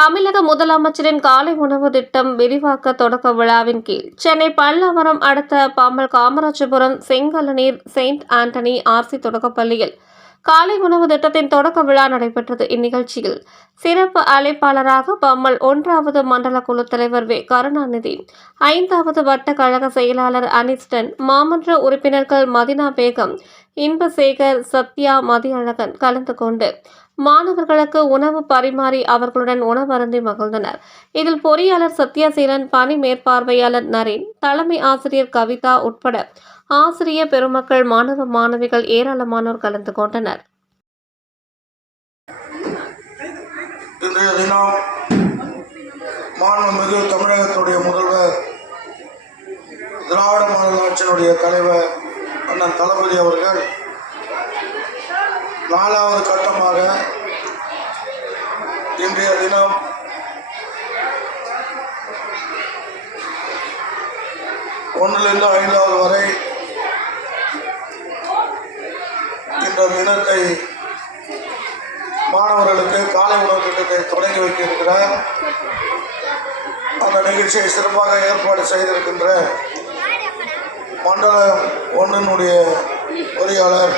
தமிழக முதலமைச்சரின் காலை உணவு திட்டம் விரிவாக்க தொடக்க விழாவின் கீழ் சென்னை பல்லாவரம் அடுத்த பாம்பல் காமராஜபுரம் செங்கலநீர் செயின்ட் ஆண்டனி ஆர்சி தொடக்கப்பள்ளியில் காலை உணவு திட்டத்தின் தொடக்க விழா நடைபெற்றது. இந்நிகழ்ச்சியில் சிறப்பு அழைப்பாளராக பம்மல் ஒன்றாவது மண்டல குழு தலைவர் வே. கருணாநிதி ஐந்தாவது வட்ட கழக செயலாளர் அனிஸ்டன் மாமன்ற உறுப்பினர்கள் மதினா பேகம் இன்பசேகர் சத்யா மதியழகன் கலந்து கொண்டு மாணவர்களுக்கு உணவு பரிமாறி அவர்களுடன் உணவருந்தி மகிழ்ந்தனர். இதில் பொறியாளர் சத்யசீலன் பணி மேற்பார்வையாளர் நரேன் தலைமை ஆசிரியர் கவிதா உட்பட ஆசிரிய பெருமக்கள் மாணவ மாணவிகள் ஏராளமானோர் கலந்து கொண்டனர். இன்றைய தினம் மாண்புமிகு தமிழகத்துடைய முதல்வர் திராவிட மாநில ஆட்சியினுடைய தலைவர் அண்ணன் தளபதி அவர்கள் நாலாவது கட்டமாக இன்றைய தினம் ஒன்றிலிருந்து ஐந்தாவது வரை இந்த தினத்தை மாணவர்களுக்கு காலை உணவு திட்டத்தை தொடங்கி வைக்க அந்த நிகழ்ச்சியை சிறப்பாக ஏற்பாடு செய்திருக்கின்ற மண்டலம் ஒன்றினுடைய பொறியாளர்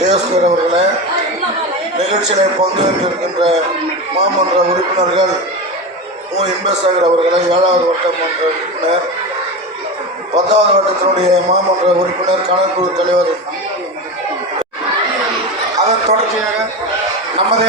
தேவஸ்வர் அவர்களே நிகழ்ச்சியில் பங்கேற்றிருக்கின்ற மாமன்ற உறுப்பினர்கள் மு. இன்பசேகர் அவர்களே ஏழாவது வட்ட மன்ற உறுப்பினர் பத்தாவது வட்டத்தினுடைய மாமன்ற உறுப்பினர் கணக்குழு தலைவர். அதன் தொடர்ச்சியாக நமது